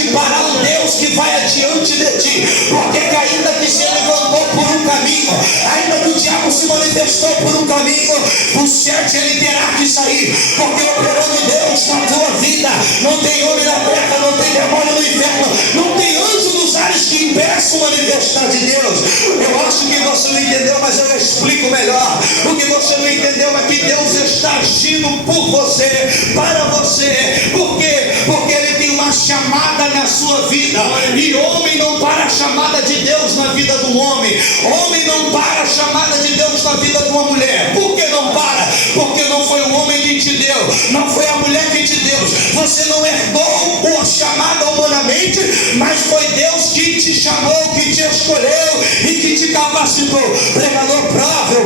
te parar o Deus que vai adiante de ti, porque ainda que se levantou por um caminho, ainda que o diabo se manifestou por um caminho, o certo ele terá que sair, porque operando Deus na tua vida, não tem homem na terra, não tem demônio no inferno, não tem anjo nos ares que impeça o manifestar de Deus. Eu acho que você não entendeu, mas eu explico melhor. O que você não entendeu é que Deus está agindo por você, para você. Por quê? Porque Ele tem uma chamada na sua vida, e homem não para a chamada de Deus na vida do homem, homem não para a chamada de Deus na vida de uma mulher. Por que não para? Porque não foi o homem que te deu, não foi a mulher que te deu. Você não herdou a chamada humanamente, mas foi Deus que te chamou, que te escolheu e que te capacitou. Pregador,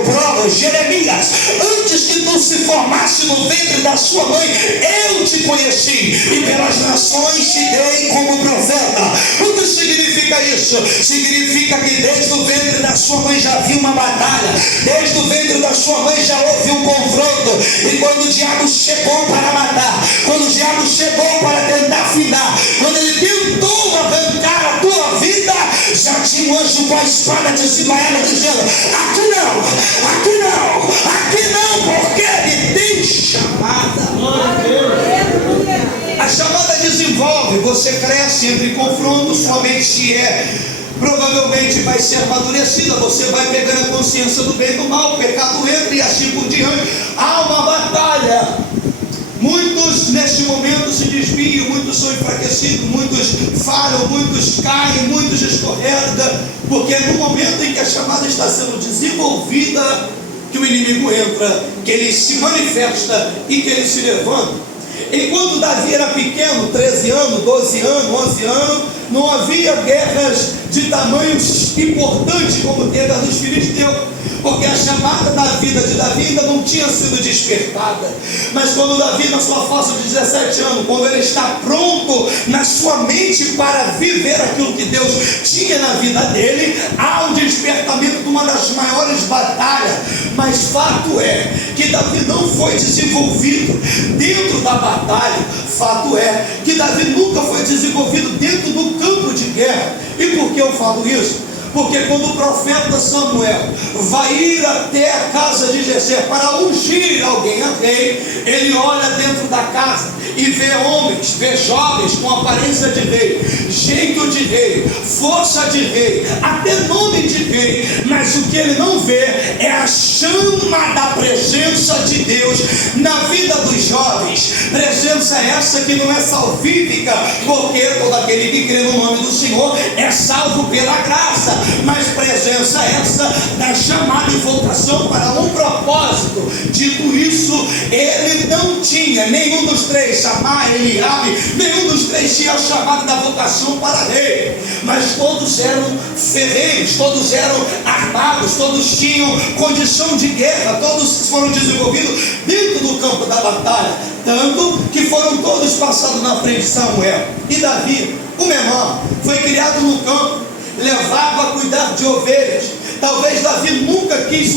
prova, Jeremias, antes que tu se formasse no ventre da sua mãe, eu te conheci, e pelas nações te dei como profeta. O que significa isso? Significa que desde o ventre da sua mãe já havia uma batalha, desde o ventre da sua mãe já houve um confronto, e quando o diabo chegou para matar, quando o diabo chegou para tentar findar, quando ele tentou arrancar a tua vida, já tinha um anjo com a espada desembainhada dizendo: aqui não, porque ele tem chamada. A chamada desenvolve, você cresce entre confrontos, sua mente provavelmente vai ser amadurecida, você vai pegando a consciência do bem e do mal, o pecado entra e assim por diante. Há uma batalha. Muitos neste momento se desviam, muitos são enfraquecidos, muitos falham, muitos caem, muitos escorregam, porque no momento em que a chamada está sendo desenvolvida, que o inimigo entra, que ele se manifesta e que ele se levanta. Enquanto Davi era pequeno, 13 anos, 12 anos, 11 anos, não havia guerras de tamanhos importantes como teve a dos filisteus, porque a chamada da vida de Davi ainda não tinha sido despertada. Mas quando Davi, na sua faixa de 17 anos, quando ele está pronto na sua mente para viver aquilo que Deus tinha na vida dele, há um despertamento de uma das maiores batalhas. Mas fato é que Davi não foi desenvolvido dentro da batalha. Fato é que Davi nunca foi desenvolvido dentro do campo de guerra. E por que eu falo isso? Porque quando o profeta Samuel vai ir até a casa de Jessé para ungir alguém a rei, ele olha dentro da casa e vê homens, vê jovens com aparência de rei, jeito de rei, força de rei, até nome de rei, mas o que ele não vê é a chama da presença de Deus na vida dos jovens. Presença essa que não é salvífica, porque todo aquele que crê no nome do Senhor é salvo pela graça, mas presença essa da chamada e vocação para um propósito. Dito isso, ele não tinha, nenhum dos três, Samar, Eliabe, nenhum dos três tinha a chamada da vocação para rei, mas todos eram ferreiros, todos eram armados, todos tinham condição de guerra, todos foram desenvolvidos dentro do campo da batalha, tanto que foram todos passados na frente de Samuel. E Davi, o menor, foi criado no campo, levava a cuidar de ovelhas. Talvez Davi nunca quis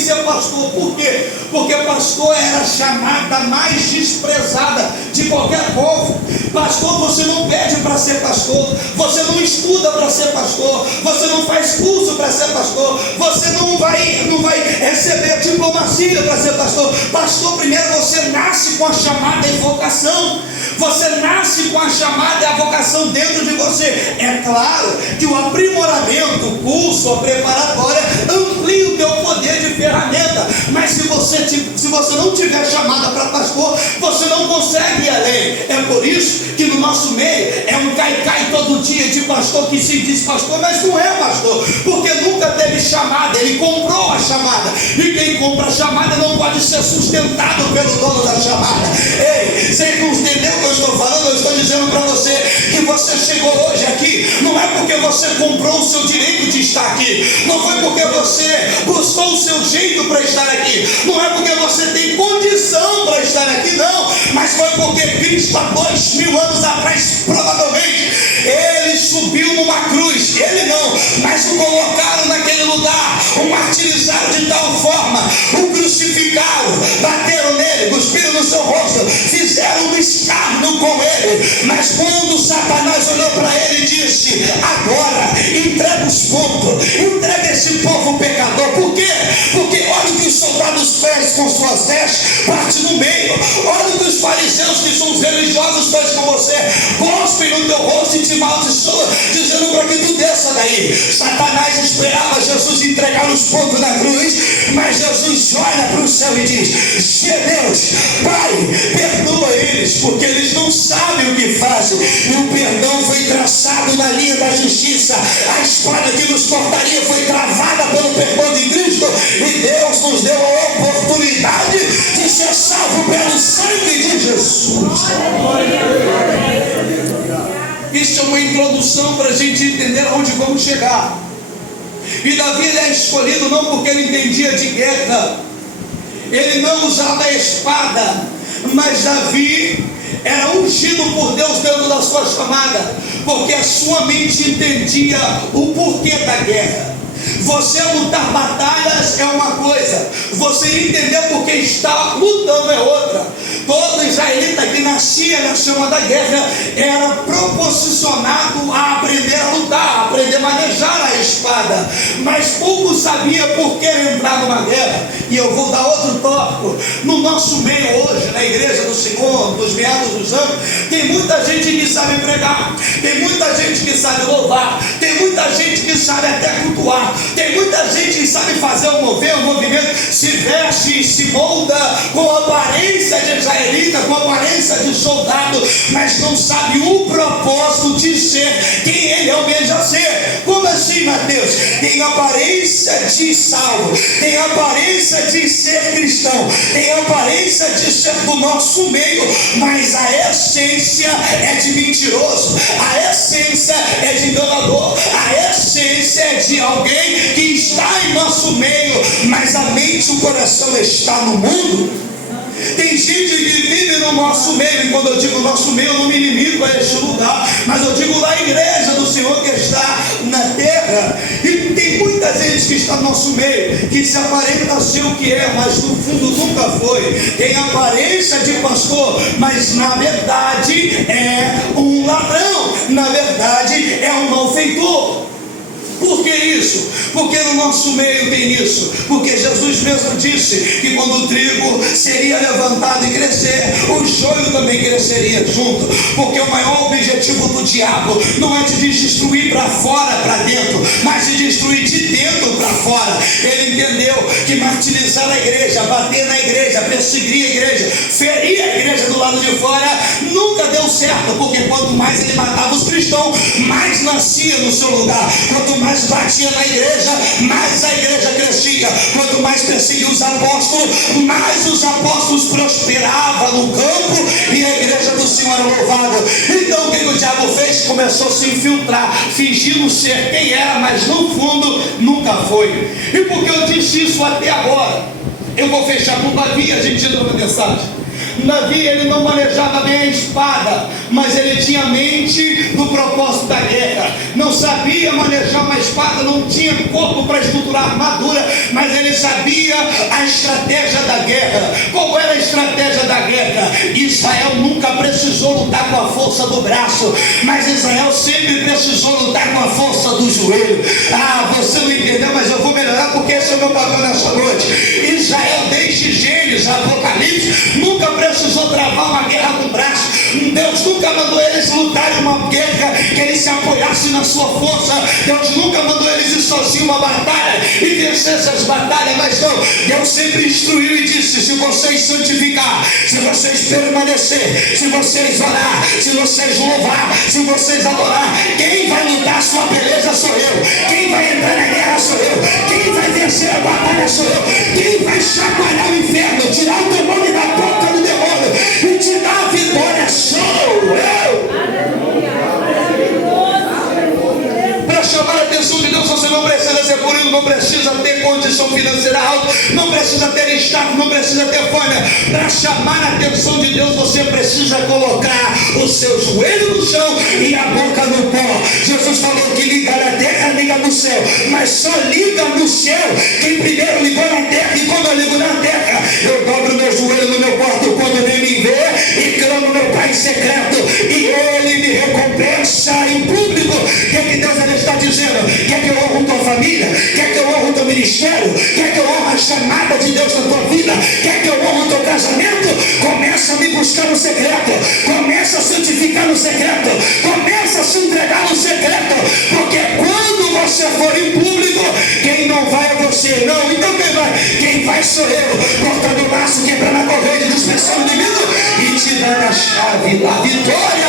ser pastor. Por quê? Porque pastor era a chamada mais desprezada de qualquer povo. Pastor, você não pede para ser pastor, você não estuda para ser pastor, você não faz curso para ser pastor, você não vai receber diplomacia para ser pastor. Pastor, primeiro você nasce com a chamada e vocação. Você nasce com a chamada e a vocação dentro de você. É claro que o aprimoramento, o curso, a preparatória amplia o teu poder de ferramenta, mas se você não tiver chamada para pastor, você não consegue ir além. É por isso que no nosso meio é um cai-cai todo dia de pastor que se diz pastor, mas não é pastor, porque nunca teve chamada, ele comprou a chamada, e quem compra a chamada não pode ser sustentado pelo dono da chamada. Ei, você entendeu o que eu estou falando? Eu estou dizendo para você que você chegou hoje aqui, não é porque você comprou o seu direito de estar aqui, não foi porque você buscou o seu jeito para estar aqui, não é porque você tem condição para estar aqui, não, mas foi porque Cristo há 2000 anos atrás, provavelmente, ele subiu numa cruz, ele não, mas o colocaram naquele lugar, o martirizaram de tal forma, o crucificaram, bateram nele, cuspiram no seu rosto, fizeram um escárnio com ele, mas quando Satanás olhou para ele e disse: agora entrega os pontos, entrega esse povo pecador. Por quê? Porque olha o que os soldados fez com suas vestes, parte no meio. Olha o que os fariseus, que são os religiosos, fazem com você, gospem no teu rosto e te maldiçoam, dizendo para que tu desça daí. Satanás esperava Jesus entregar os pontos na cruz, mas Jesus olha para o céu e diz: Deus, Pai, perdoa eles, porque eles não sabem o que fazem. E o perdão foi traçado na linha da justiça. A espada que nos cortaria foi travada pelo perdão de Cristo, e Deus nos deu a oportunidade de ser salvo pelo sangue de Jesus. Isso é uma introdução para a gente entender aonde vamos chegar. E Davi, ele é escolhido não porque ele entendia de guerra, ele não usava a espada, mas Davi era ungido por Deus dentro da sua chamada, porque a sua mente entendia o porquê da guerra. Você lutar batalhas é uma coisa, você entender porque está lutando é outra. Todo israelita que nascia na chama da guerra era proposicionado a aprender a lutar, a aprender a manejar a espada, mas pouco sabia por que entrar numa guerra. E eu vou dar outro tópico. No nosso meio hoje, na igreja do Senhor, nos meados dos anos, tem muita gente que sabe pregar, tem muita gente que sabe louvar, tem muita gente que sabe até cultuar, tem muita gente que sabe fazer um movimento, se veste e se molda com aparência de israelita, com aparência de soldado, mas não sabe o propósito de ser quem ele almeja ser. Como assim, Mateus? Tem aparência de salvo, tem aparência de ser cristão, tem aparência de ser do nosso meio, mas a essência é de mentiroso, a essência é de enganador, a essência é de alguém que está em nosso meio, mas a mente e o coração está no mundo. Tem gente que vive no nosso meio, e quando eu digo nosso meio, eu não me limito a este lugar, mas eu digo da igreja do Senhor que está na terra. E tem muita gente que está no nosso meio, que se aparenta ser o que é, mas no fundo nunca foi. Tem aparência de pastor, mas na verdade é um ladrão, na verdade é um malfeitor. Por que isso? Porque no nosso meio tem isso. Porque Jesus mesmo disse que quando o trigo seria levantado e crescer, o joio também cresceria junto. Porque o maior objetivo do diabo não é de destruir para fora, para dentro, mas de destruir de dentro para fora. Ele entendeu que martirizar a igreja, bater na igreja, perseguir a igreja, ferir a igreja do lado de fora, nunca deu certo. Porque quanto mais ele matava os cristãos, mais nascia no seu lugar. Quanto mais batia na igreja, mais a igreja crescia. Quanto mais perseguia os apóstolos, mais os apóstolos prosperavam no campo e a igreja do Senhor era louvada. Então o que o diabo fez? Começou a se infiltrar, fingindo ser quem era, mas no fundo nunca foi. E por que eu disse isso até agora? Eu vou fechar com Davi, a gente entra na mensagem. Davi, ele não manejava bem a espada, mas ele tinha mente no propósito da guerra. Não sabia manejar uma espada, não tinha corpo para estruturar armadura, mas ele sabia a estratégia da guerra. Qual era a estratégia da guerra? Israel nunca precisou lutar com a força do braço, mas Israel sempre precisou lutar com a força do joelho. Ah, você não entendeu, mas eu vou melhorar, porque esse é o meu papel nessa noite. Israel, desde Gênesis, Apocalipse, nunca precisou travar uma guerra com o braço. Deus nunca mandou eles lutarem uma guerra que eles se apoiassem na sua força. Deus nunca mandou eles ir sozinhos uma batalha e vencer essas batalhas, mas não. Deus sempre instruiu e disse: se vocês santificar, se vocês permanecer, se vocês orar, se vocês louvar, se vocês adorar, quem vai lutar a sua beleza sou eu, quem vai entrar na guerra sou eu, quem vai vencer a batalha sou eu, quem vai chacoalhar o inferno, tirar o demônio da boca do demônio e te dar a vitória sou eu. condição financeira alta, não precisa ter status, não precisa ter fome. Para chamar a atenção de Deus, você precisa colocar o seu joelho no chão e a boca no pó. Jesus falou que liga na terra, liga no céu, mas só liga no céu quem primeiro ligou na terra. E quando eu ligo na terra, eu dobro meu joelho no meu quarto quando nem me vê e clamo meu Pai em secreto, e Ele me recompensa em público. O que é que Deus está dizendo? Quer que eu honre tua família? Quer que eu honre teu ministério? Quer que eu honre a chamada de Deus na tua vida? Quer que eu honre o teu casamento? Começa a me buscar no secreto, começa a santificar no secreto, começa a se entregar no secreto, porque quando você for em público, quem não vai é você, não. Então quem vai? Quem vai sou eu, cortando o laço, quebrando a corrente, dispersando o inimigo e te dando a chave da vitória.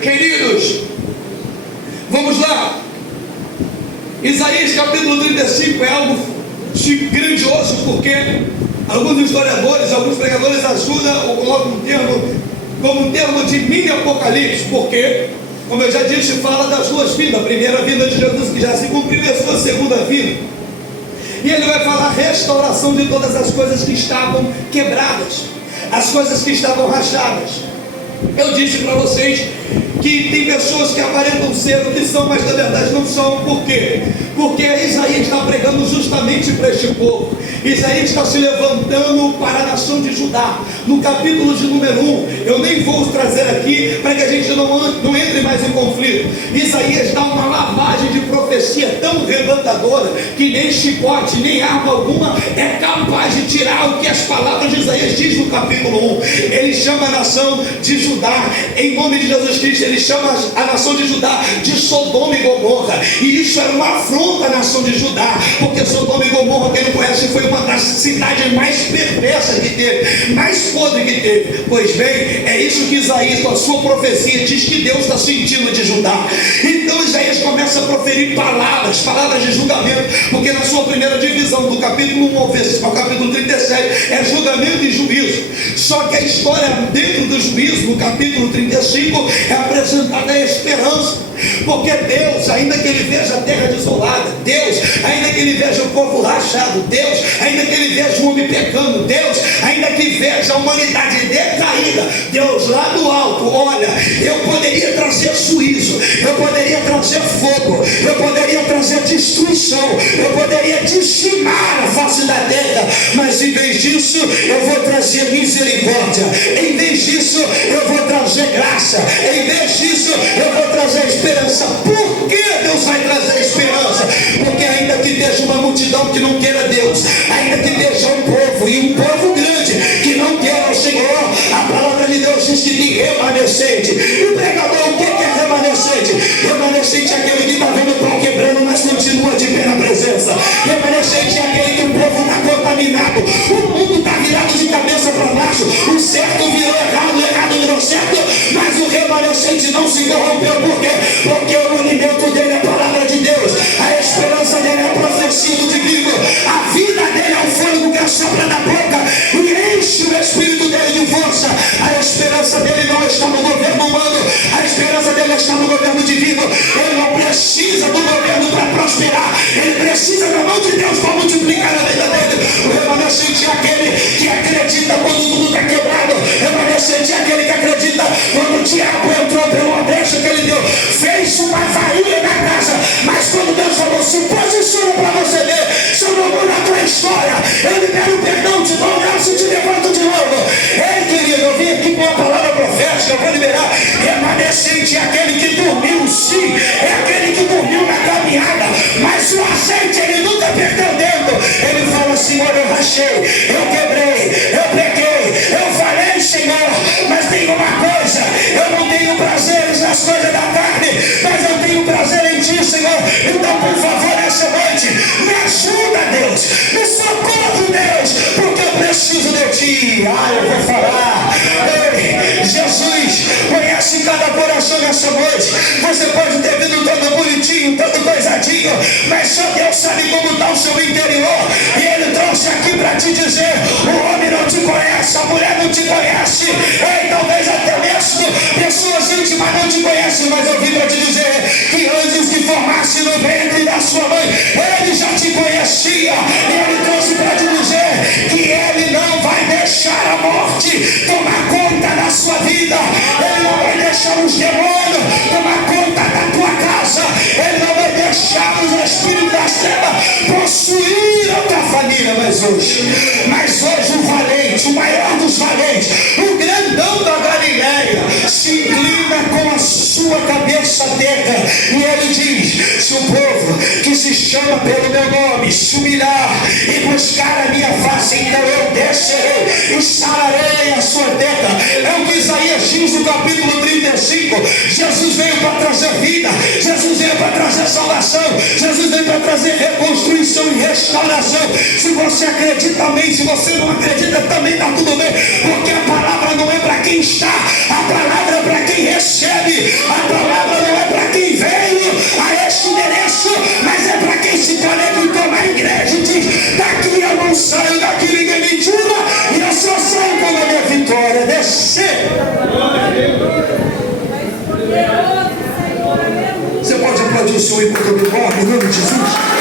Queridos, vamos lá. Isaías capítulo 35 é algo grandioso, porque alguns historiadores, alguns pregadores ajudam ou colocam um termo como um termo de mini apocalipse, porque, como eu já disse, fala das duas vindas: a primeira vinda de Jesus que já se cumpriu e a sua segunda vinda. E ele vai falar a restauração de todas as coisas que estavam quebradas, as coisas que estavam rachadas. Eu disse para vocês que tem pessoas que aparentam ser o que são, mas na verdade não são. Por quê? Porque Isaías está pregando justamente para este povo. Isaías está se levantando para a nação de Judá. No capítulo de número 1, eu nem vou trazer aqui para que a gente não entre mais em conflito. Isaías dá uma lavagem de profecia tão levantadora que nem chicote, nem arma alguma é capaz de tirar o que as palavras de Isaías diz no capítulo 1. Ele chama a nação de Judá, em nome de Jesus Cristo, ele chama a nação de Judá de Sodoma e Gomorra. E isso era uma afronta à nação de Judá, porque Sodoma e Gomorra, quem não conhece, foi uma das cidades mais perversas que teve, mais podre que teve. Pois bem, é isso que Isaías, com a sua profecia, diz que Deus está sentindo de Judá. Então Isaías começa a proferir palavras de julgamento, porque na sua primeira divisão, do capítulo 1 ao capítulo 37, é julgamento e juízo. Só que a história dentro do juízo, no capítulo 35, é apresentada a esperança. Porque Deus, ainda que Ele veja a terra desolada, Deus, ainda que Ele veja o povo rachado, Deus, ainda que Ele veja o homem pecando, Deus, ainda que veja a humanidade decaída, Deus lá do alto, olha, eu poderia trazer juízo, eu poderia trazer fogo, eu poderia trazer destruição, eu poderia dizimar a face da terra, mas em vez disso eu vou trazer misericórdia, em vez disso eu vou trazer graça, em vez disso eu vou trazer esperança. Por que Deus vai trazer esperança? Porque ainda que esteja uma multidão que não queira Deus, ainda que esteja um povo, e um povo grande, que não queira o Senhor, a palavra de Deus diz que tem remanescente. E o pregador, o que é remanescente? Remanescente é aquele que está vendo o pau quebrando, mas continua de pé na presença. Remanescente é aquele que o povo está contaminado, o mundo está virado de cabeça para baixo, o certo virou errado, o errado virou certo, mas o remanescente não se corrompeu. Por quê? Porque o alimento dele é a palavra de Deus, a esperança dele é a profecia do divino, a vida dele é o fôlego que assopra na boca e enche o espírito dele de força. A esperança dele não está no governo humano, a esperança dele está no governo divino. Ele não precisa do governo para prosperar, ele precisa da mão de Deus para multiplicar a vida dele. O remanescente é aquele que acredita quando tudo está quebrado, o remanescente é aquele que acredita quando o diabo entrou pela brecha que ele deu, fez uma varília na casa, mas quando Deus falou, se posiciona para você ver, se eu não mudar a tua história, eu libero o perdão, te dou graça e te levanto de novo. Ei, querido, eu vim aqui com uma palavra profética, eu vou liberar. Remanescente é aquele que dormiu, sim, é aquele que dormiu na caminhada, mas o azeite ele nunca perdeu dentro. Ele fala, Senhor, eu rachei, eu quebrei, eu pequei, eu falei, Senhor, mas tem uma coisa, eu não tenho prazeres nas coisas da carne, mas eu tenho prazer em ti, Senhor. Então, por favor, nessa noite, me ajuda, Deus, me socorre, Deus, porque eu preciso de ti. Eu vou falar. Ei, Jesus conhece cada coração nessa noite. Você pode ter vindo todo bonitinho, todo coisadinho, mas só Deus sabe como está o seu interior. E Ele trouxe aqui para te dizer: o homem não te conhece, a mulher não te conhece, ei, talvez até mesmo pessoas íntimas não te conhecem, mas eu vim para te dizer que antes que formasse no ventre da sua mãe, Jesus. Mas hoje o valente, o maior dos valentes, o grandão da Galileia, se inclina com a sua cabeça terra, e ele diz: se o povo que se chama pelo meu nome se humilhar e buscar a minha face, então eu descerei e sararei a sua terra. É o que Isaías diz no capítulo 35. Jesus veio para trazer vida, Jesus veio para trazer salvação, Jesus veio para trazer reconstrução e restauração. Se você acredita, amém. Se você não acredita, também está tudo bem, porque a palavra não é para quem está, a palavra é para quem recebe, a palavra não é para quem veio a este endereço, mas é para quem se conectou na igreja e diz: daqui eu não saio, daqui ninguém me tira, e eu só saio quando a minha vitória descer. Você pode aplaudir o Senhor enquanto eu me moro, em nome de Jesus?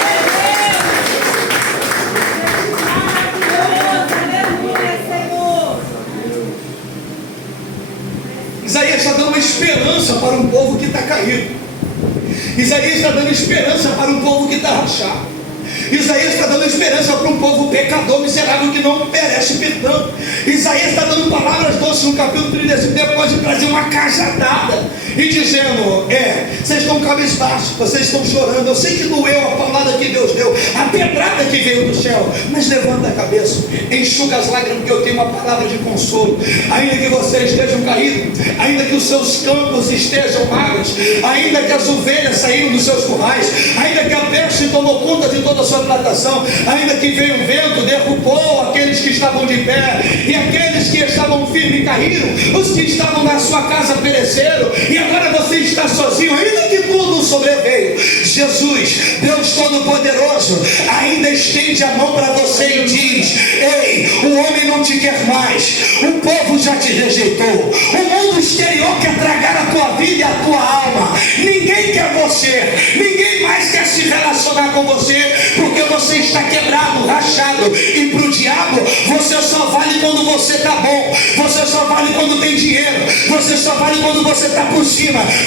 Isaías está dando uma esperança para um povo que está caído. Isaías está dando esperança para um povo que está rachado. Isaías está dando esperança para um povo pecador, miserável, que não merece perdão. Isaías está dando palavras doces no capítulo 35, depois de trazer uma cajadada e dizendo: vocês estão cabisbaixos, vocês estão chorando, eu sei que doeu a palavra que Deus deu, a pedrada que veio do céu, mas levanta a cabeça, enxuga as lágrimas, porque eu tenho uma palavra de consolo. Ainda que vocês estejam caídos, ainda que os seus campos estejam magros, ainda que as ovelhas saíram dos seus currais, ainda que a peste tomou conta de toda a sua plantação, ainda que veio um vento, derrubou aqueles que estavam de pé, e aqueles que estavam firmes caíram, os que estavam na sua casa pereceram, e agora você está sozinho, ainda que tudo sobreveio. Jesus, Deus Todo-Poderoso, ainda estende a mão para você e diz: ei, o homem não te quer mais, o povo já te rejeitou, o mundo exterior quer tragar a tua vida e a tua alma, ninguém quer você, ninguém mais quer se relacionar com você, porque você está quebrado, rachado, e para o diabo você só vale quando você está bom, você só vale quando tem dinheiro, você só vale quando você está por cima.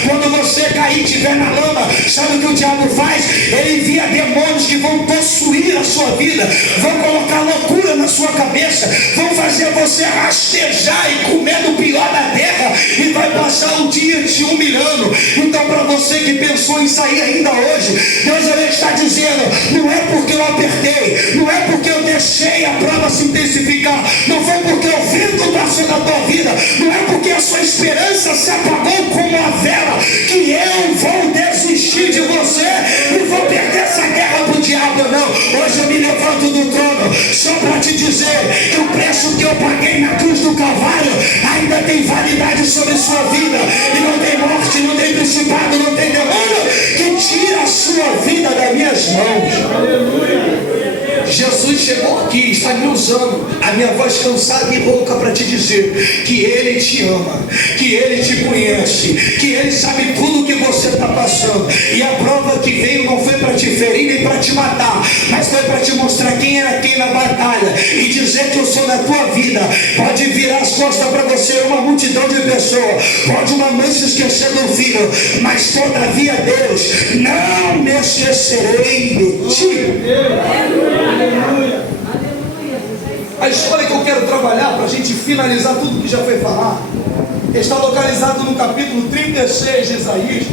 Quando você cair e estiver na lama, sabe o que o diabo faz? Ele envia demônios que vão possuir a sua vida, vão colocar loucura na sua cabeça, vão fazer você rastejar e comer do pior da terra, e vai passar o dia te humilhando. Então, para você que pensou em sair ainda hoje, Deus ele está dizendo: não é porque eu apertei, não é porque eu deixei a prova se intensificar, não foi porque o vento passou na tua vida, não é porque a sua esperança se apagou como a vela, que eu vou desistir de você e vou perder essa guerra para o diabo. Não, hoje eu me levanto do trono só para te dizer que o preço que eu paguei na cruz do Calvário ainda tem validade sobre sua vida, e não tem morte, não tem principado, não tem demônio que tira a sua vida das minhas mãos. Aleluia. Jesus chegou aqui, está me usando a minha voz cansada e rouca para te dizer que Ele te ama, que Ele te conhece, que Ele sabe tudo que você está passando, e a prova que veio não foi para te ferir nem para te matar, mas foi para te mostrar quem era quem na batalha, e dizer que eu sou na tua vida. Pode virar as costas para você uma multidão de pessoas, pode uma mãe se esquecer do filho, mas todavia Deus: não me esquecerei de ti. A história que eu quero trabalhar para a gente finalizar tudo que já foi falado está localizado no capítulo 36 de Isaías,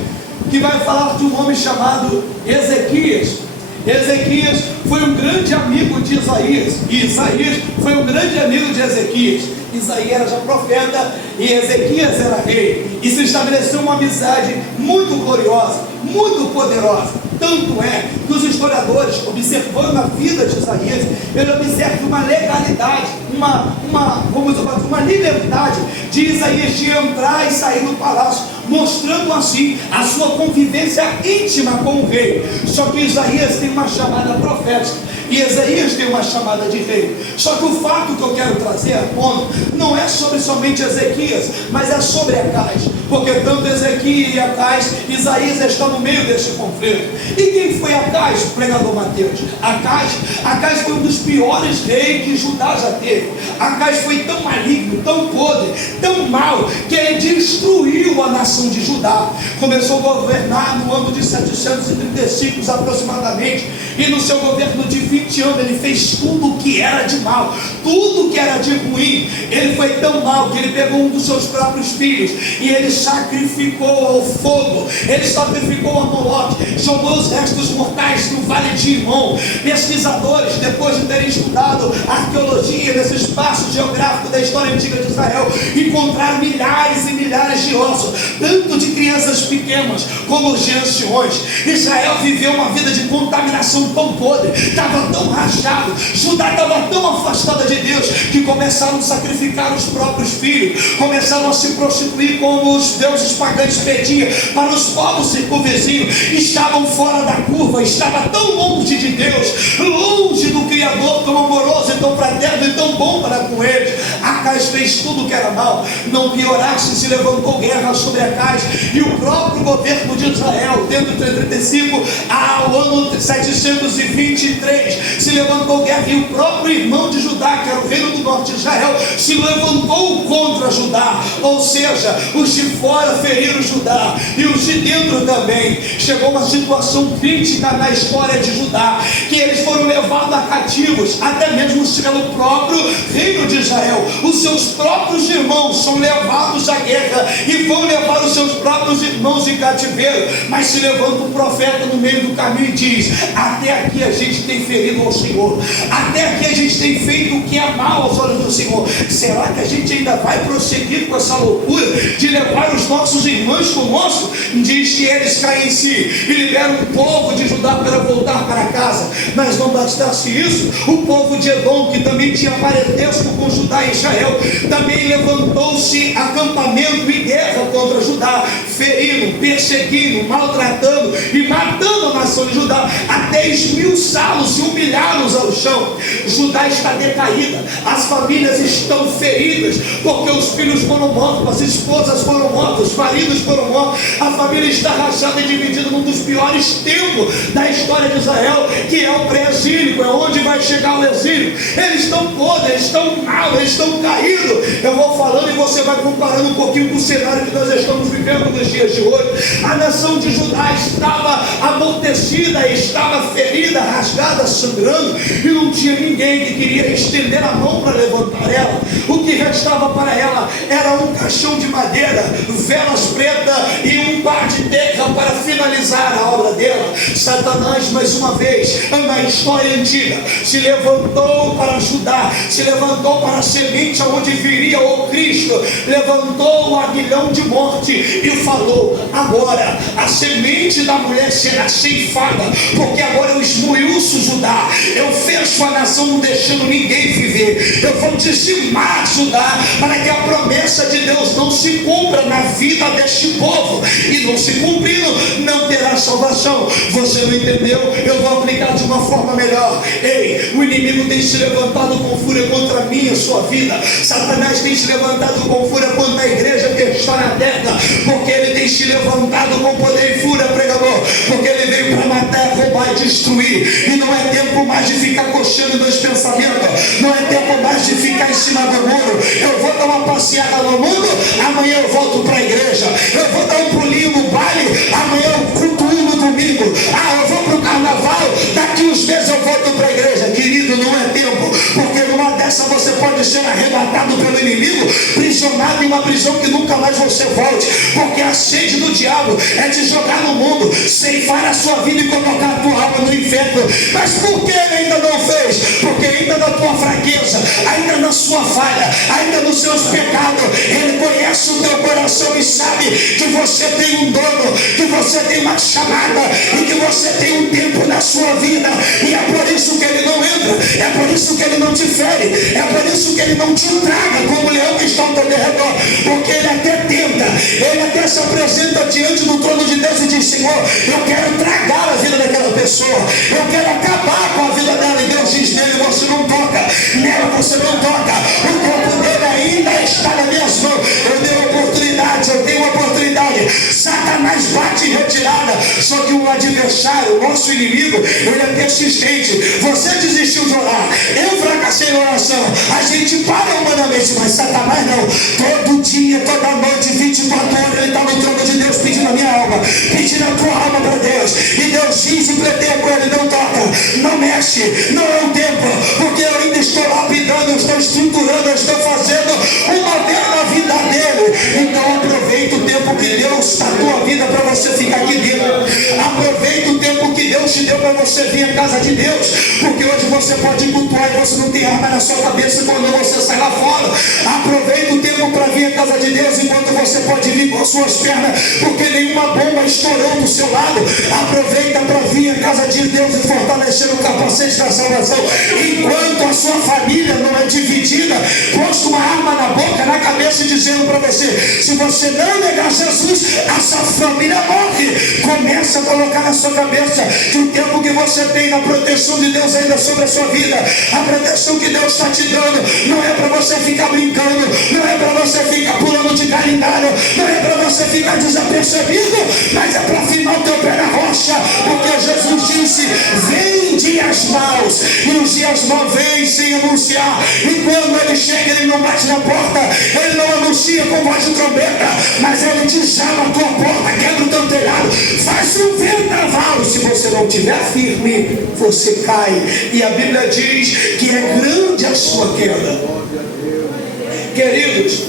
que vai falar de um homem chamado Ezequias. Ezequias foi um grande amigo de Isaías, e Isaías foi um grande amigo de Ezequias. Isaías era já profeta e Ezequias era rei, e se estabeleceu uma amizade muito gloriosa, muito poderosa. Tanto é que os historiadores, observando a vida de Isaías, ele observa uma legalidade, uma liberdade de Isaías de entrar e sair do palácio, mostrando assim a sua convivência íntima com o rei. Só que Isaías tem uma chamada profética e Isaías tem uma chamada de rei. Só que o fato que eu quero trazer a ponto não é sobre somente Ezequias, mas é sobre Acais, porque tanto Ezequias e Acais, Isaías está no meio deste conflito. E quem foi Acais, pregador Mateus? Acais foi um dos piores reis que Judá já teve. Acais foi tão maligno, tão podre, tão mau, que ele destruiu a nação de Judá. Começou a governar no ano de 735 aproximadamente, e no seu governo de 20 anos ele fez tudo o que era de mal, tudo o que era de ruim. Ele foi tão mal que ele pegou um dos seus próprios filhos e ele sacrificou ao fogo, ele sacrificou a Moloque, jogou os restos mortais no vale de Imon. Pesquisadores, depois de terem estudado a arqueologia nesse espaço geográfico da história antiga de Israel, encontraram milhares e milhares de ossos, tanto de crianças pequenas como de anciões. Israel viveu uma vida de contaminação tão podre, estava tão rachado, Judá estava tão afastada de Deus, que começaram a sacrificar os próprios filhos, começaram a se prostituir como os deuses pagãos pediam para os povos circunvizinhos. Estavam fora da curva, estava tão longe de Deus, longe do Criador tão amoroso e tão fraterno e tão bom para com eles. Acais fez tudo que era mal, não piorasse, se levantou guerra sobre Acais, e o próprio governo de Israel, dentro de 35 ao ano 723, se levantou guerra, e o próprio irmão de Judá, que era o reino do norte de Israel, se levantou contra Judá. Ou seja, os de fora feriram Judá e os de dentro também. Chegou uma situação crítica na história de Judá, que eles foram levados a cativos, até mesmo pelo próprio reino de Israel. Os seus próprios irmãos são levados à guerra e vão levar os seus próprios irmãos em cativeiro. Mas se levanta um profeta no meio do caminho e diz: até aqui a gente tem ferido ao Senhor, até aqui a gente tem feito o que é mal aos olhos do Senhor. Será que a gente ainda vai prosseguir com essa loucura de levar os nossos irmãos conosco? Diz que eles caem em si e liberam o povo de Judá para voltar para casa. Mas não bastasse isso, o povo de Edom, que também tinha parentesco com Judá e Israel, também levantou-se acampamento e guerra contra Judá, ferindo, perseguindo, maltratando e matando a nação de Judá, até esmiuçá-los e humilhá-los ao chão. Judá está decaída, as famílias estão feridas, porque os filhos foram mortos, as esposas foram mortas, os maridos foram mortos, a família está rachada e dividida num dos piores tempos da história de Israel, que é o pré-exílico, é onde vai chegar o exílio. Eles estão podres, eles estão mal, eles estão caídos. Eu vou falando e você vai comparando um pouquinho com o cenário que nós estamos vivendo nos dias de hoje. A nação de Judá estava amortecida, estava ferida, rasgada, sangrando, e não tinha ninguém que queria estender a mão para levantar ela. O que restava para ela era um caixão de madeira, velas pretas e um par de terra para finalizar a obra dela. Satanás, mais uma vez, na história antiga, se levantou para ajudar, se levantou para a semente aonde viria o Cristo, levantou o aguilhão de morte e falou: agora a semente da mulher será ceifada, porque agora eu esmiuço Judá, eu fecho a nação, não deixando ninguém viver, eu vou dizimar Judá, para que a promessa de Deus não se cumpra na vida deste povo, e não se cumprindo, não terá salvação. Você não entendeu? Eu vou aplicar de uma forma melhor. Ei, o inimigo tem se levantado com fúria contra mim e a sua vida. Satanás tem se levantado com fúria contra a igreja que está na terra, porque ele tem se levantado com poder e fúria, pregador, porque ele veio para matar, roubar e destruir. E não é tempo mais de ficar coxando nos pensamentos, não é tempo mais de ficar em cima do muro. Eu vou dar uma passeada no mundo, amanhã eu volto para a igreja. Eu vou dar um pulinho no baile, amanhã eu cultuo no domingo. Eu vou para o carnaval, daqui uns meses eu volto para a igreja. Querido, não é tempo, porque numa dessa você pode ser arrebatado pelo inimigo, prisionado em uma prisão que nunca mais você volte, porque a sede do diabo é de jogar no mundo, ceifar a sua vida e colocar a tua alma no inferno. Mas por que ele ainda não fez? Porque ainda na tua fraqueza, ainda na sua falha, ainda nos seus pecados, ele conhece o teu coração e sabe que você tem um dono, que você tem uma chamada e que você tem um tempo na sua vida, e é por isso que ele não entra, é por isso que ele não te fere, é por isso que ele não te traga como leão que está ao teu redor, porque ele até tenta, ele até se apresenta diante do trono de Deus e diz: Senhor, eu quero tragar a vida daquela pessoa, eu quero acabar com a vida dela, e Deus diz: nele você não toca, nela você não toca, o corpo dele ainda está nas minhas mãos. Eu dei oportunidade, eu tenho oportunidade. Satanás bate e retirada. Só que o adversário, o nosso inimigo, ele é persistente. Você desistiu de orar, eu fracassei na oração. A gente para humanamente, mas Satanás não. Todo dia, toda noite, 24 horas, ele está no trono de Deus pedindo a minha alma, pedindo a tua alma para Deus. E Deus diz e pleiteia com ele: não toca, não mexe, não é o tempo, porque eu ainda estou lapidando, eu estou estruturando, eu estou fazendo uma vez na vida dele. Então aproveita o tempo que Deus está na tua vida para você ficar aqui dentro. Aproveita o tempo que Deus te deu para você vir à casa de Deus, porque hoje você pode cultuar e você não tem arma na sua cabeça quando você sai lá fora. Aproveita o tempo para vir à casa de Deus enquanto você pode vir com as suas pernas, porque nenhuma bomba estourou do seu lado. Aproveita para vir à casa de Deus e fortalecer o capacete da salvação. Enquanto a sua família não é dividida, posto uma arma na boca, na cabeça, dizendo para você: se você não negar Jesus, a sua família morre. Começa a colocar na sua cabeça que o tempo que você tem na proteção de Deus ainda sobre a sua vida, a proteção que Deus está te dando, não é para você ficar brincando, não é para você ficar pulando de galho em galho, não é para você ficar desapercebido, mas é para afinar o teu pé na rocha, porque Jesus disse: vem dias maus, e os dias maus vêm sem anunciar. E quando ele chega, ele não bate na porta, ele não anuncia com voz de trombeta, mas ele te chama a tua porta, quebra o teu telhado, faz um vendaval. Se você não estiver firme, você cai. E a Bíblia diz que é grande a sua queda. Queridos,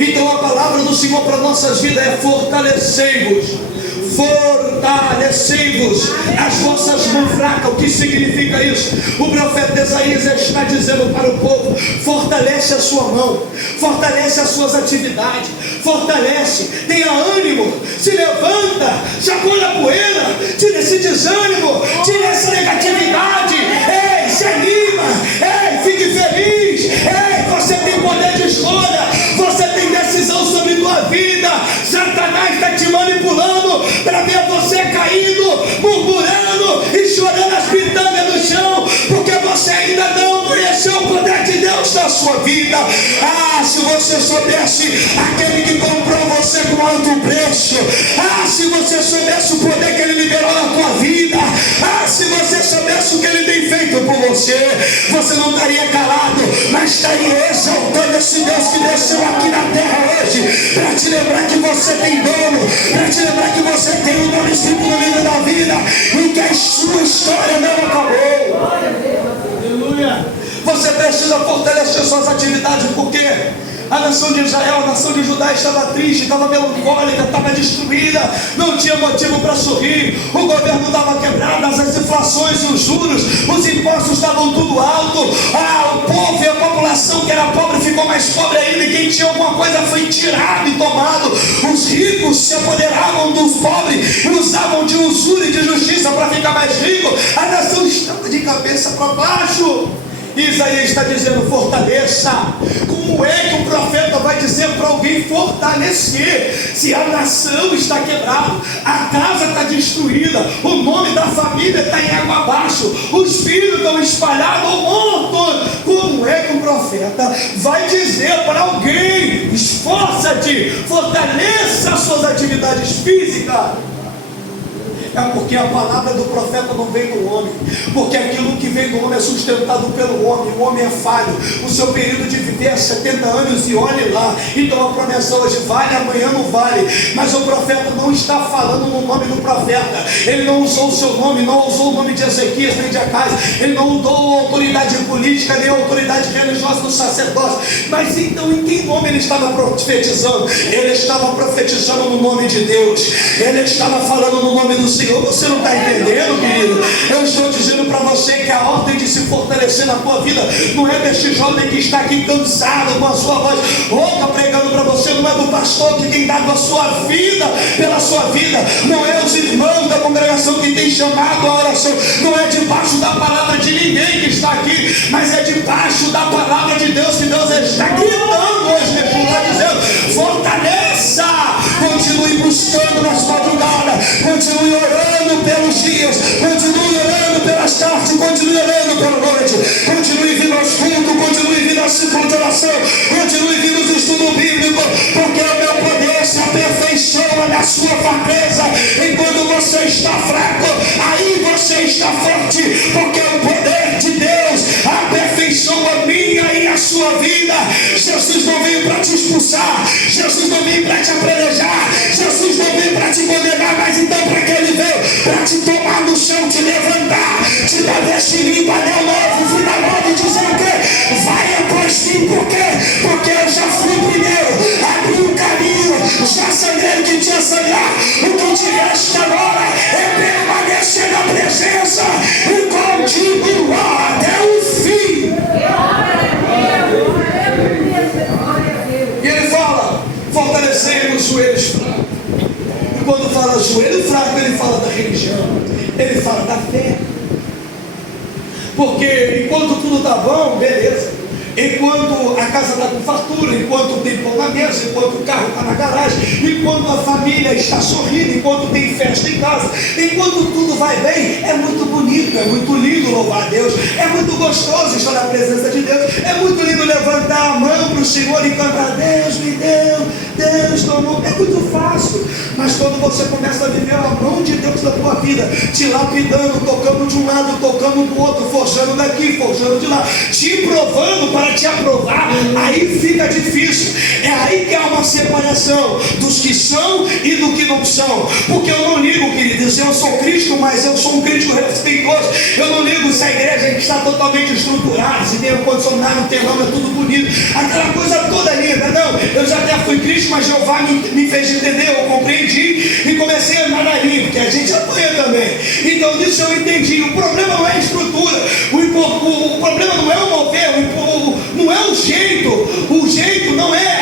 então a palavra do Senhor para nossas vidas é: fortalecei-vos. Fortalecei-vos as vossas mãos fracas. O que significa isso? O profeta Isaías está dizendo para o povo: fortalece a sua mão, fortalece as suas atividades, fortalece, tenha ânimo, se levanta, sacode a poeira, tira esse desânimo, tira essa negatividade. Ei, se anima, ei, fique feliz, ei, você tem poder de escolha, você tem decisão sobre tua vida. Satanás está te manipulando para ver você caído, murmurando e chorando as pitangas no chão, porque você ainda não conheceu o poder de Deus na sua vida. Ah, se você soubesse aquele que comprou você com alto preço, ah, se você soubesse o poder que ele liberou na tua vida, ah, se você soubesse o que ele tem feito por você, você não estaria calado, mas estaria exaltando esse Deus que desceu aqui na terra hoje, para te lembrar que você tem dono, para te lembrar que você tem um nome escrito no livro da vida e que a sua história não acabou. Aleluia. Você precisa fortalecer suas atividades, porque a nação de Israel, a nação de Judá estava triste, estava melancólica, estava destruída, não tinha motivo para sorrir, o governo estava quebrado, as inflações e os juros, os impostos estavam tudo alto, o povo e a população que era pobre ficou mais pobre ainda, e quem tinha alguma coisa foi tirado e tomado. Os ricos se apoderavam dos pobres e usavam de usura e de justiça para ficar mais rico. A nação estava de cabeça para baixo. Isaías está dizendo: fortaleça. Como é que o profeta vai dizer para alguém fortalecer, se a nação está quebrada, a casa está destruída, o nome da família está em água abaixo, os filhos estão espalhados ou mortos? Como é que o profeta vai dizer para alguém: esforça-te, fortaleça as suas atividades físicas? É porque a palavra do profeta não vem do homem, porque aquilo que vem do homem é sustentado pelo homem. O homem é falho, o seu período de viver é 70 anos e olhe lá. Então a promessa hoje vale, amanhã não vale. Mas o profeta não está falando no nome do profeta, ele não usou o seu nome, não usou o nome de Ezequias nem de Acais, ele não usou autoridade política nem autoridade religiosa do sacerdócio. Mas então em que nome ele estava profetizando? Ele estava profetizando no nome de Deus, ele estava falando no nome do Senhor. Você não está entendendo, querido? Eu estou dizendo para você que a ordem de se fortalecer na tua vida não é deste jovem que está aqui cansado com a sua voz rouca pregando para você, não é do pastor que tem dado a sua vida pela sua vida, não é os irmãos da congregação que tem chamado a oração, não é debaixo da palavra de ninguém que está aqui, mas é debaixo da palavra de Deus que Deus está gritando hoje neste lugar, dizendo: fortaleça, continue buscando nas madrugadas, continue orando pelos dias, continue orando pelas tardes, continue orando pela noite, continue vindo aos cultos, continue vindo à circulação, continue vindo ao estudo bíblico, porque o meu poder se aperfeiçoa na sua fraqueza. está fraco, aí você está forte, porque o poder de Deus aperfeiçoa a minha e a sua vida. Jesus não veio para te expulsar, Jesus não veio para te apedrejar, Jesus não veio para te condenar, mas então para que ele veio? Para te tomar no chão, te levantar, te dar veste limpa, anel novo, vida nova, e dizer o quê? Vai após mim, por quê? Porque eu já fui primeiro, abri um caminho, já sangrei o que tinha sangrar, o que te resta agora é permanecer na presença e continuar até o fim. E ele fala, fortalecendo os joelhos fracos. E quando fala joelho fraco, ele fala da religião, ele fala da fé. Porque enquanto tudo está bom, beleza. Enquanto a casa está com fartura, enquanto tem pão na mesa, enquanto o carro está na garagem, enquanto a família está sorrindo, enquanto tem festa em casa, enquanto tudo vai bem, é muito bonito, é muito lindo louvar a Deus, é muito gostoso estar na presença de Deus, é muito lindo levantar a mão para o Senhor e cantar: Deus me deu, Deus tomou. É muito fácil, mas quando você começa a viver a mão de Deus na tua vida, te lapidando, tocando de um lado, tocando do outro, forjando daqui, forjando de lá, te provando para te aprovar, aí fica difícil. É aí que há uma separação dos que são e do que não são. Porque eu não ligo, queridos, eu sou crítico, mas eu sou um crítico respeitoso. Eu não ligo se a igreja está totalmente estruturada, se tem ar-condicionado, tem lama, tudo bonito, aquela coisa toda linda. Não, eu já até fui crítico, mas Jeová me fez entender, eu compreendi e comecei a andar ali, porque a gente apanha também. Então disso eu entendi. O problema não é a estrutura, o problema não é o mover, não é o jeito não é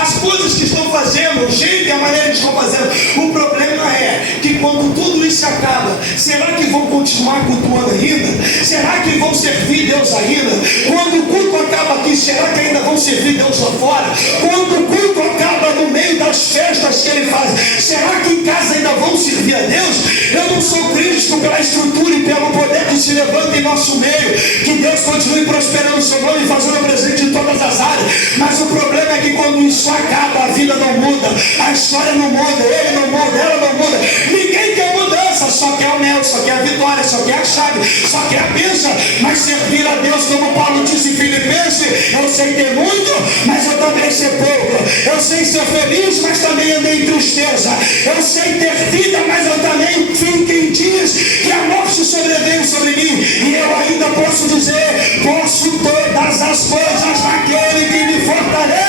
as coisas que estão fazendo, o jeito e a maneira que estão fazendo. O problema é que quando tudo isso acaba, será que vão continuar cultuando ainda? Será que vão servir Deus ainda? Quando o culto acaba aqui, será que ainda vão servir Deus lá fora? Quando o culto acaba no meio das festas que ele faz, será que em casa ainda vão servir a Deus? Eu não sou crítico pela estrutura e pelo poder que se levanta em nosso meio. Que Deus continue prosperando o seu nome e fazendo presente em todas as áreas. Mas o problema é que quando isso acaba, a vida não muda, a história não muda, ele não muda, ela não muda. Ninguém quer mudança, só quer o mel, só quer a vitória, só quer a chave, só quer a bênção. Mas servir a Deus, como Paulo disse em Filipenses: eu sei ter muito, mas eu também sei pouco. Eu sei ser feliz, mas também andei em tristeza. Eu sei ter vida, mas eu também fico em dias que a morte sobreveio sobre mim. E eu ainda posso dizer: posso todas as coisas naquele que me fortalece.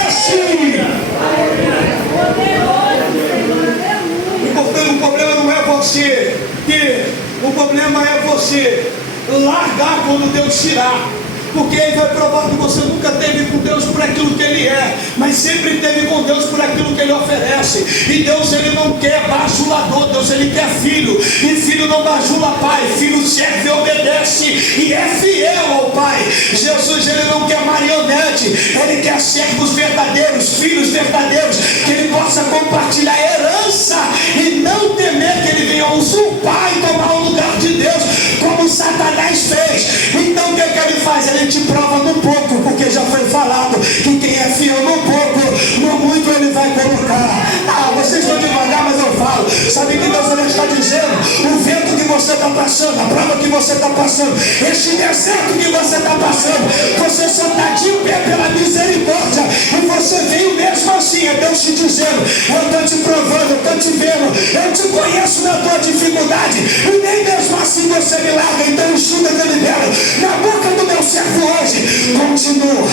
O problema não é você ter, o problema é você largar quando Deus tirar. Porque ele vai provar que você nunca teve com Deus por aquilo que ele é, mas sempre teve com Deus por aquilo que ele oferece. E Deus, ele não quer bajulador, Deus, ele quer filho. E filho não bajula pai, filho serve e obedece e é fiel ao pai. Jesus, ele não quer marionete, ele quer servos verdadeiros, filhos verdadeiros, que ele possa compartilhar a herança e não temer que ele venha usurpar e tomar o lugar de Deus, como Satanás fez. Então o que ele faz? Ele te prova no pouco, porque já foi falado que quem é fiel no pouco, no muito ele vai colocar. Vocês estão devagar, mas eu falo. Sabe o que Deus está dizendo? O vento que você está passando, a prova que você está passando, este deserto que você está passando, você só está de pé pela misericórdia, e você veio mesmo assim. É Deus te dizendo: eu estou te provando, eu estou te vendo, eu te conheço na tua dificuldade, e nem mesmo assim você me larga. Então enxuga que eu libero na boca do meu servo hoje. Continua,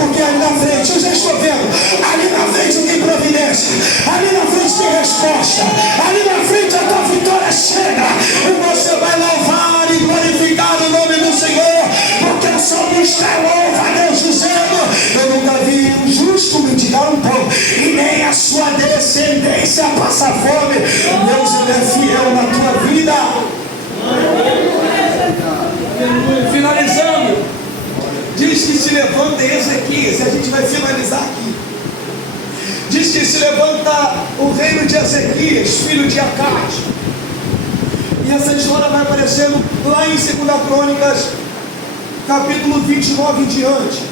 porque ali na frente, eu já estou vendo, ali na frente tem providência, ali na frente tem resposta, ali na frente a tua vitória chega, e você vai louvar e glorificar o nome do Senhor, porque o salmista louva a Deus dizendo: eu nunca vi um justo mendigar um pão, e nem a sua descendência passar fome. Deus, ele é fiel na tua vida. Finalizando, diz que se levanta Ezequias, e a gente vai finalizar aqui. Diz que se levanta o reino de Ezequias, filho de Acaz. E essa história vai aparecendo lá em 2 Crônicas, capítulo 29 em diante.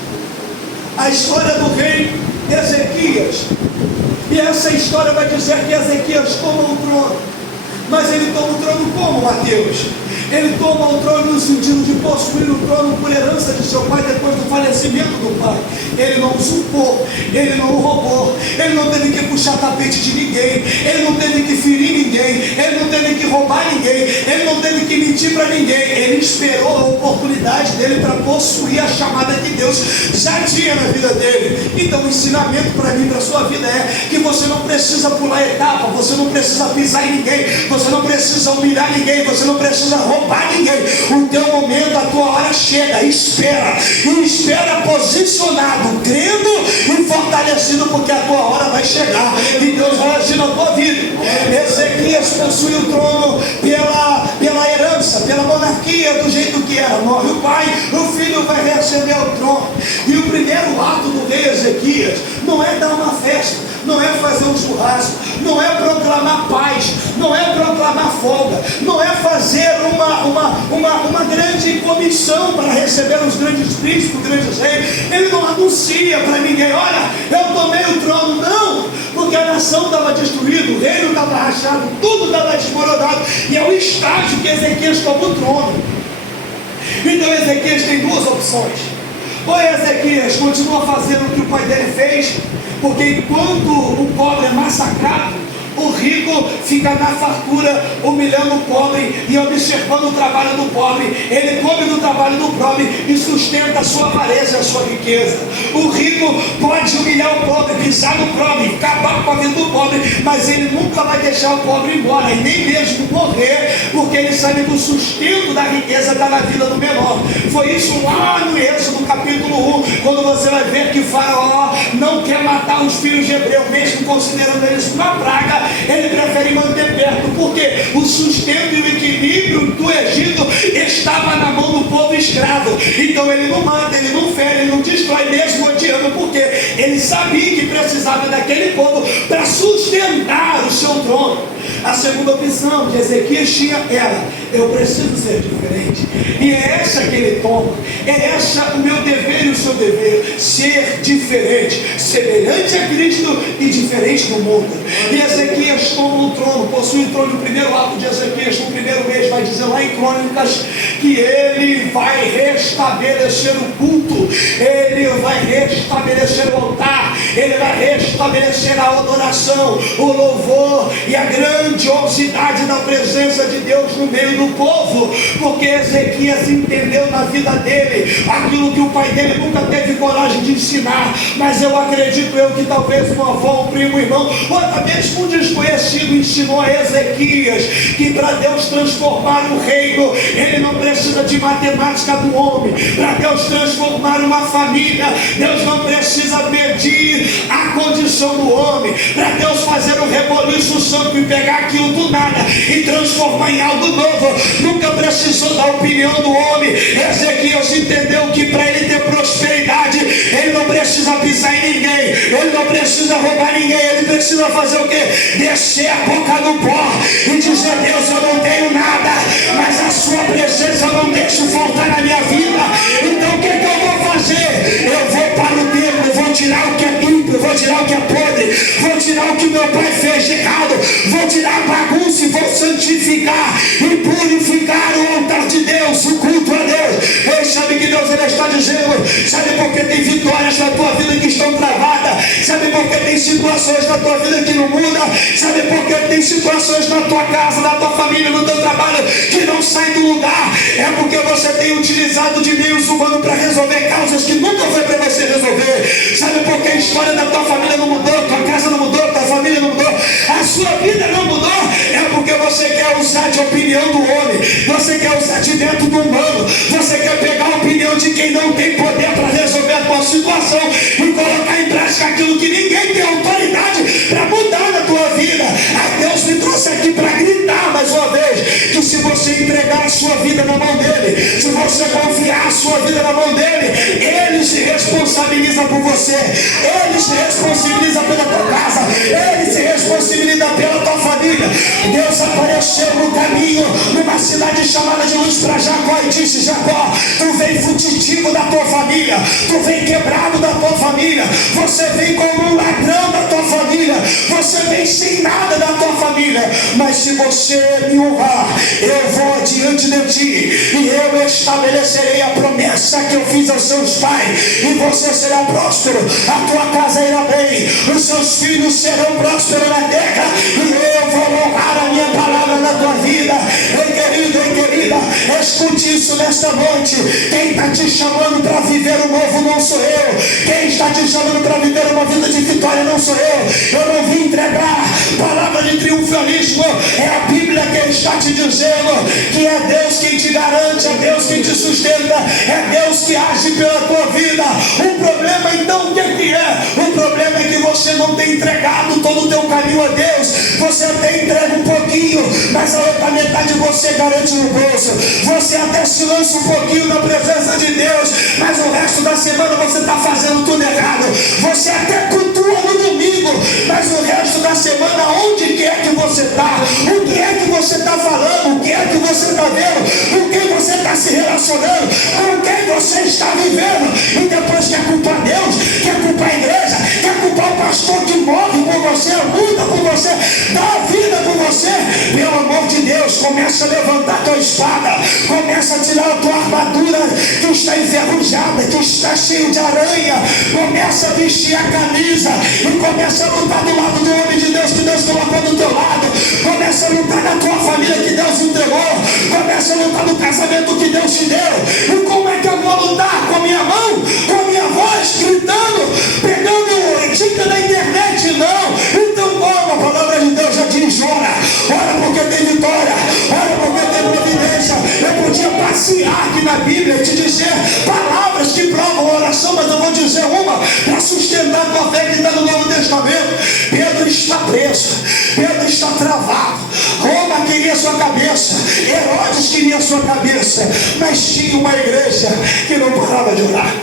A história do rei Ezequias. E essa Essa história vai dizer que Ezequias toma o trono. Mas ele toma o trono como, Mateus? Ele toma o trono no sentido de possuir o trono por herança de seu pai depois do falecimento do pai. Ele não usurpou, ele não roubou, ele não teve que puxar tapete de ninguém, ele não teve que ferir ninguém, ele não teve que roubar ninguém, ele não teve que mentir para ninguém. Ele esperou a oportunidade dele para possuir a chamada que Deus já tinha na vida dele. Então o ensinamento para mim, para a sua vida é que você não precisa pular etapa, você não precisa pisar em ninguém, você não precisa humilhar ninguém, você não precisa roubar ninguém. O teu momento, a tua hora chega. Espera, e espera posicionado, crendo e fortalecido, porque a tua hora vai chegar e Deus vai agir na tua vida. Ezequias possui o trono pela herança, pela monarquia, do jeito que era. Morre o pai, o filho vai receber o trono. E o primeiro ato do rei Ezequias não é dar uma festa, não é fazer um churrasco, não é proclamar paz, não é proclamar folga, não é fazer uma grande comissão para receber os grandes príncipes, os grandes reis. Ele não anuncia para ninguém: olha, eu tomei o trono. Não, porque a nação estava destruída, o reino estava rachado, tudo estava desmoronado, e é o estágio que Ezequias toma o trono. Então Ezequias tem duas opções: ou Ezequias continua fazendo o que o pai dele fez, porque enquanto o pobre é massacrado, o rico fica na fartura, humilhando o pobre e observando o trabalho do pobre. Ele come do trabalho do pobre e sustenta a sua avareza, a sua riqueza. O rico pode humilhar o pobre, pisar no pobre, acabar com a vida do pobre, mas ele nunca vai deixar o pobre embora, e nem mesmo morrer, porque ele sabe que o sustento da riqueza está na vida do menor. Foi isso lá no Êxodo capítulo 1, quando você vai ver que Faraó não quer matar os filhos de Hebreu, mesmo considerando eles uma praga. Ele prefere manter perto, porque o sustento e o equilíbrio do Egito estava na mão do povo escravo. Então ele não mata, ele não fere, ele não destrói, mesmo odiando, porque ele sabia que precisava daquele povo para sustentar o seu trono. A segunda opção que Ezequias tinha era: eu preciso ser diferente. E é essa que ele toma, é essa o meu dever e o seu dever: ser diferente, semelhante a Cristo e diferente do mundo. E Ezequias toma o trono, possui o trono. No primeiro ato de Ezequias, no primeiro mês, vai dizer lá em Crônicas que ele vai restabelecer o culto, ele vai restabelecer o altar, ele vai restabelecer a adoração, o louvor e a grandiosidade da presença de Deus no meio do povo, porque Ezequias entendeu na vida dele aquilo que o pai dele nunca teve coragem de ensinar. Mas eu acredito que talvez uma avó, um primo, um irmão, ou até mesmo um desconhecido ensinou a Ezequias que para Deus transformar um reino, ele não precisa de matemática do homem. Para Deus transformar uma família, Deus não precisa medir a condição do homem. Para Deus fazer um reboliço santo e pegar aquilo do nada e transformar em algo novo, nunca precisou da opinião do homem. Ezequias entendeu que para ele ter prosperidade, ele não precisa pisar em ninguém, ele não precisa roubar ninguém, ele precisa fazer o quê? Descer a boca do pó e dizer: Deus, eu não tenho nada, mas a sua presença eu não deixo faltar na minha vida. Então o que eu vou fazer? Eu vou para o templo, vou tirar o que é ímpio, vou tirar o que é podre, vou tirar o que meu pai fez de errado, vou tirar a bagunça e vou santificar e purificar o altar de Deus, o culto a Deus. Ei, sabe que Deus ele está dizendo? Sabe por que tem vitórias na tua vida que estão travadas? Sabe por que tem situações na tua vida que não mudam? Sabe por que tem situações na tua casa, na tua família, no teu trabalho que não saem do lugar? É porque você tem utilizado de meios humanos para resolver causas que nunca foi para você resolver. Sabe por que a história da tua família não mudou, tua casa não mudou, tua família não mudou, a sua vida não mudou? É porque você quer usar de opinião do homem, você quer usar de dentro do humano, você quer pegar a opinião de quem não tem poder para resolver a tua situação e colocar em prática aquilo que ninguém tem autoridade para mudar na tua vida. Deus me trouxe aqui para gritar mais uma vez que se você entregar a sua vida na mão dele, se você confiar a sua vida na mão dele, ele se responsabiliza por você, ele se responsabiliza pela tua casa, ele se responsabiliza pela tua família. Deus apareceu no caminho numa cidade chamada de Luz para Jacó e disse: Jacó, tu vem fugitivo da tua família, tu vem quebrado da tua família, você vem como um ladrão da tua família, você vem sem nada da tua família, mas se você me honrar, eu vou adiante de ti, e eu estabelecerei a promessa que eu fiz aos seus pais, e você será próspero, a tua casa irá bem, os seus filhos serão prósperos na terra, e eu vou honrar a minha palavra na tua vida. Ei querido, ei querida, escute isso nesta noite. Quem está te chamando para viver o novo não sou eu, quem está te chamando para viver uma vida de vitória não sou eu não vim entregar palavra de triunfalismo, é a Bíblia que está te dizendo que é Deus quem te garante, é Deus quem te sustenta, é Deus que age pela tua vida. O problema então o que é? O problema é que você não tem entregado todo o teu caminho a Deus, você até entrega um pouquinho, mas a outra metade você garante no bolso, você até se lança um pouquinho na presença de Deus, mas o resto da semana você está fazendo tudo errado, você até cultua no domingo, mas o resto da semana onde quer que você está, o que é que você está falando, o que é que você está vendo, com quem você está se relacionando, com quem você está vivendo, e depois quer culpar Deus, quer culpar a igreja, quer culpar o pastor que morre por você, luta por você, dá a vida por você. Pelo amor de Deus, começa a levantar a tua espada, começa a tirar a tua armadura que está enferrujada, que está cheia de aranha, começa a vestir a camisa e começa a lutar do lado do homem de Deus que Deus colocou do teu lado, começa a lutar na tua família que Deus entregou, começa a lutar no casamento que Deus te deu. E como é que eu vou lutar? Com a minha mão, com a minha voz, gritando, pegando dica na internet? Não. Então como? A palavra de Deus já diz: ora porque tem vitória, ora porque tem providência. Eu podia passear aqui na Bíblia e te dizer palavras que provam a oração, mas eu vou dizer uma para sustentar a tua fé que está no Novo Testamento. Pedro está preso, Pedro está travado, Roma queria sua cabeça, Herodes queria sua cabeça, mas tinha uma igreja que não parava de orar.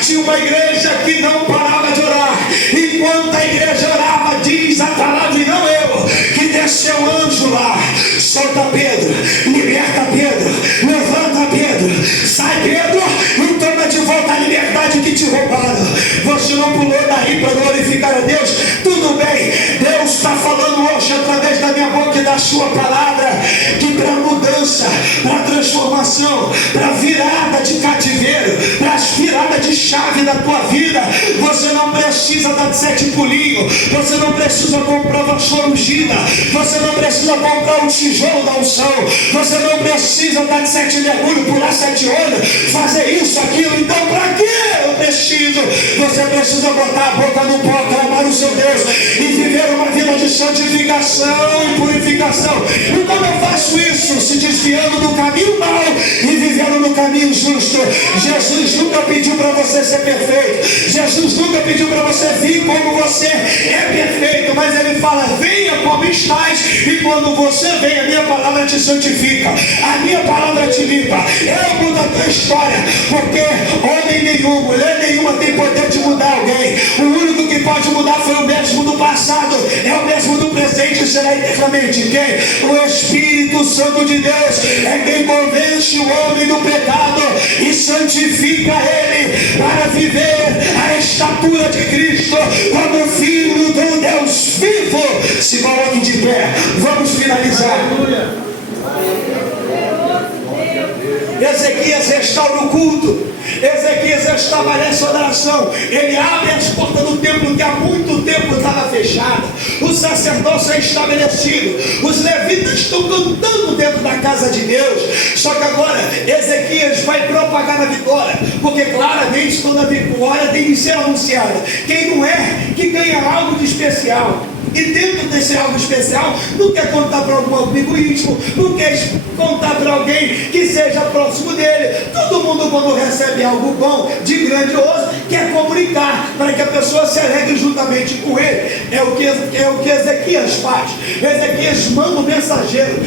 Tinha uma igreja que não parava de orar. Enquanto a igreja orava, diz a palavra, e não eu, que desceu o anjo lá: solta Pedro, liberta Pedro, levanta Pedro, sai Pedro e toma de volta a liberdade que te roubaram. Você não pulou daí para glorificar a Deus? Tudo bem, Deus está falando hoje através da minha boca e da sua palavra, que para mudança, para transformação, para virada de cativeiro, para virada de chave da tua vida, você não precisa dar 7 pulinhos, você não precisa comprar uma vassoura ungida, você não precisa comprar um tijolo da unção, você não precisa dar 7 mergulhos, pular 7 ondas, fazer isso, aquilo. Então para que eu preciso? Você precisa botar a boca no pó, clamar o seu Deus e viver uma vida de santificação e purificação. E como eu faço isso? Se desviando do caminho mau e vivendo no caminho justo. Jesus nunca pediu para você ser perfeito, Jesus nunca pediu para você vir como você é perfeito, mas Ele fala: venha como estás, e quando você vem, a minha palavra te santifica, a minha palavra te limpa, eu mudo a tua história, porque homem nenhum, mulher nenhuma tem poder de mudar alguém. O único que pode mudar foi o mesmo do passado, é o mesmo do presente e será eternamente. Quem? O Espírito Santo de Deus é quem convence o homem do pecado e santifica ele para viver a estatura de Cristo como filho do Deus vivo. Se coloque de pé, vamos finalizar. Ezequias restaura o culto, Ezequias estabelece a oração, ele abre as portas do templo que há muito tempo estava fechada, o sacerdócio é estabelecido, os levitas estão cantando dentro da casa de Deus. Só que agora Ezequias vai propagar a vitória, porque claramente toda vitória tem que ser anunciada. Quem não é, que ganha algo de especial. E dentro desse algo especial, não quer contar para algum amigo íntimo, não quer contar para alguém que seja próximo dele. Todo mundo, quando recebe algo bom, de grandioso, quer comunicar para que a pessoa se alegre juntamente com ele. É o que Ezequias faz. Ezequias manda um mensageiro,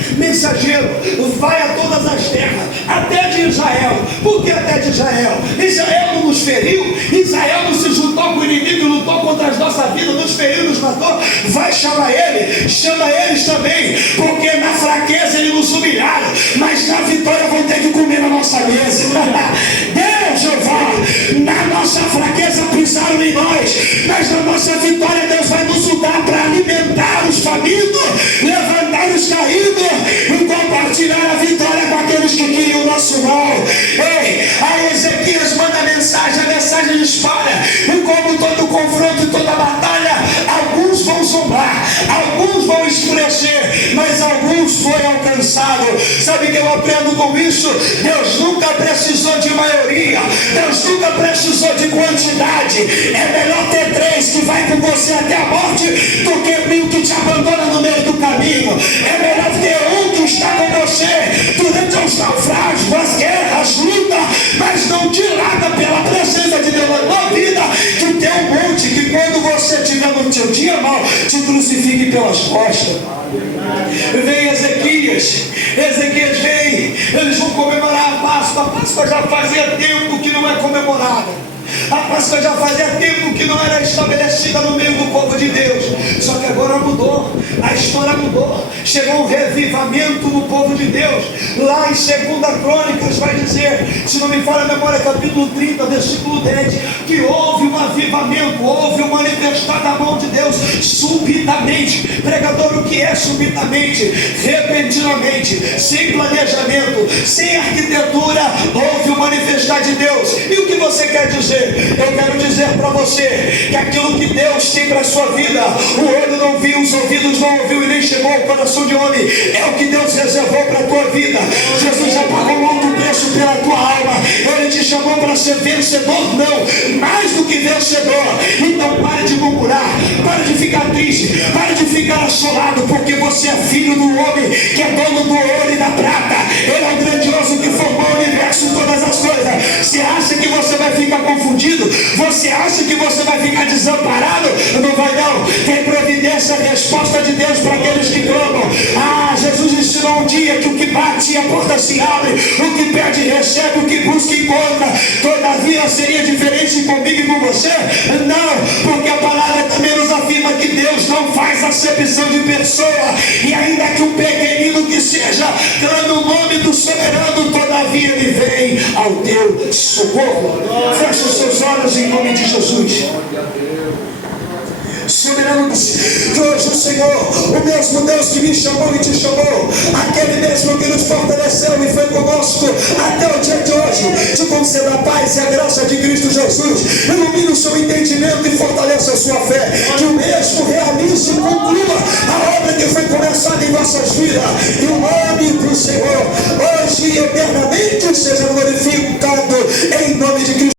vai a todas as terras, até de Israel. Por que até de Israel? Israel não nos feriu, Israel não se juntou com o inimigo, lutou contra as nossas vidas, nos feriu, nos matou. Vai chamar ele, chama eles também, porque na fraqueza eles nos humilharam, mas na vitória vão ter que comer na nossa mesa. Deus, Jeová, na nossa fraqueza pisaram em nós, mas na nossa vitória Deus vai nos usar para alimentar os mal. Ei, aí Ezequias manda a mensagem dispara. E como todo confronto e toda batalha, alguns vão zombar, alguns vão escurecer, mas alguns foram alcançados. Sabe o que eu aprendo com isso? Deus nunca precisou de maioria, Deus nunca precisou de quantidade. É melhor ter 3 que vai com você até a morte do que 1000 que te abandona no meio do caminho. É melhor ter um que está com você durante os naufrágios, as guerras, luta, mas não dilata pela presença de Deus na tua vida, que tem um monte que quando você estiver no seu dia mal, te crucifique pelas costas. Vem Ezequias vem, eles vão comemorar a Páscoa já fazia tempo que não é comemorada. A Páscoa já fazia tempo que não era estabelecida no meio do povo de Deus. Só que agora mudou, a história mudou. Chegou um revivamento no povo de Deus. Lá em 2 Crônicas vai dizer, se não me falha a memória, capítulo 30, versículo 10, que houve um avivamento, houve um manifestar da mão de Deus subitamente. Pregador, o que é subitamente? Repentinamente, sem planejamento, sem arquitetura, houve um manifestar de Deus. E o que você quer dizer? Eu quero dizer para você que aquilo que Deus tem para a sua vida, o olho não viu, os ouvidos não ouviu e nem chegou ao coração de homem, é o que Deus reservou para a tua vida. Jesus já pagou um alto preço pela tua alma. Ele te chamou para ser vencedor, não, mais do que vencedor. Então pare de murmurar, pare de ficar triste, pare de ficar assolado, porque você é filho do homem que é dono do ouro e da prata. Ele é o grandioso que formou o universo e todas as coisas. Você acha que você vai ficar confundido? Você acha que você vai ficar desamparado? Não vai não. Tem providência, resposta de Deus para aqueles que clamam. Jesus ensinou um dia que o que bate a porta se abre, o que pede recebe, o que busca encontra. Todavia seria diferente comigo e com você? Não, porque a palavra também nos afirma que Deus não faz acepção de pessoa, e ainda que um pequenino que seja, clame o nome do soberano, todavia ele vem ao teu socorro. Feche os seus olhos em nome de Jesus. Soberano, que hoje o Senhor, o mesmo Deus que me chamou e te chamou, aquele mesmo que nos fortaleceu e foi conosco até o dia de hoje, te conceda a paz e a graça de Cristo Jesus. Ilumine o seu entendimento e fortaleça a sua fé, que o mesmo realize e conclua a obra que foi começada em nossas vidas, e o nome do Senhor hoje e eternamente seja glorificado em nome de Cristo.